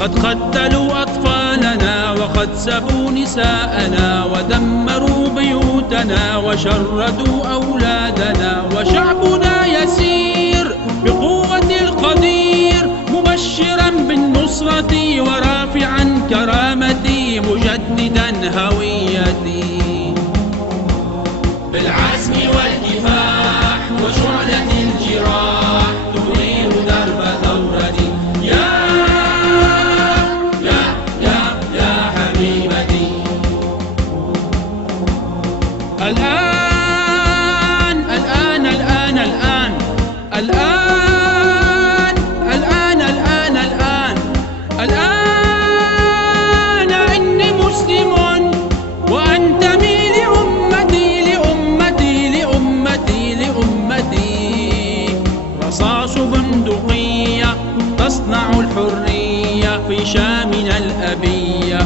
قد قتلوا أطفالنا وقد سبوا نساءنا ودمروا بيوتنا وشردوا أولادنا، وشعبنا يسير بقوة القدير مبشرا بالنصرة ورافعا كرامتي مجددا هويتي. بالعزم والكفاح وشعلة الجراح تنير درب ثورتي. الآن الآن الآن الآن الآن الآن الآن الآن الآن إني مسلم وأنتمي لأمتي لأمتي لأمتي لأمتي. رصاص بندقية تصنع الحرية في شامنا الأبية.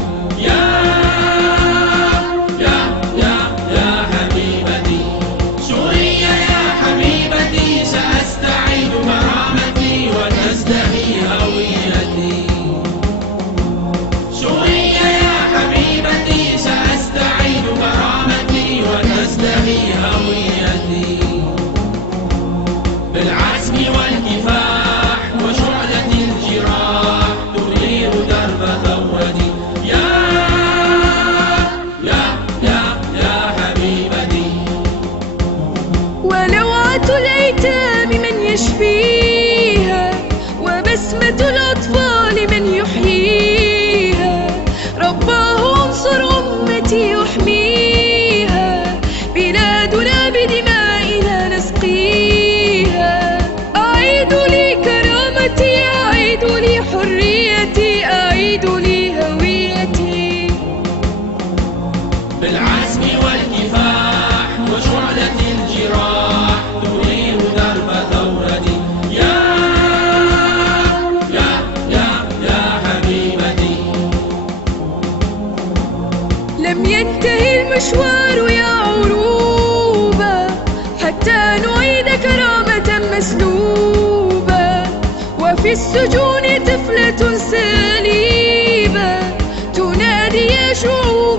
بالعزم والكفاح وشعلة الجراح تنير درب ثورتي. يا حبيبتي. ولوعة الأيتام من يشفيها وبسمة الأطفال من يحييها. رباه انصر أمتي يحميها، بلادنا بدمائنا نسقيها. أعيدوا لي كرامتي، أعيدوا لي حريتي، أعيدوا لي هويتي. بالعزم والكفاح وشعلة الجراح تنير درب ثورتي. يا حبيبتي. لم ينتهي المشوار يا عروبة حتى نعيد كرامة مسلوبة، وفي السجون طفلة سليبة تنادي يا شعوب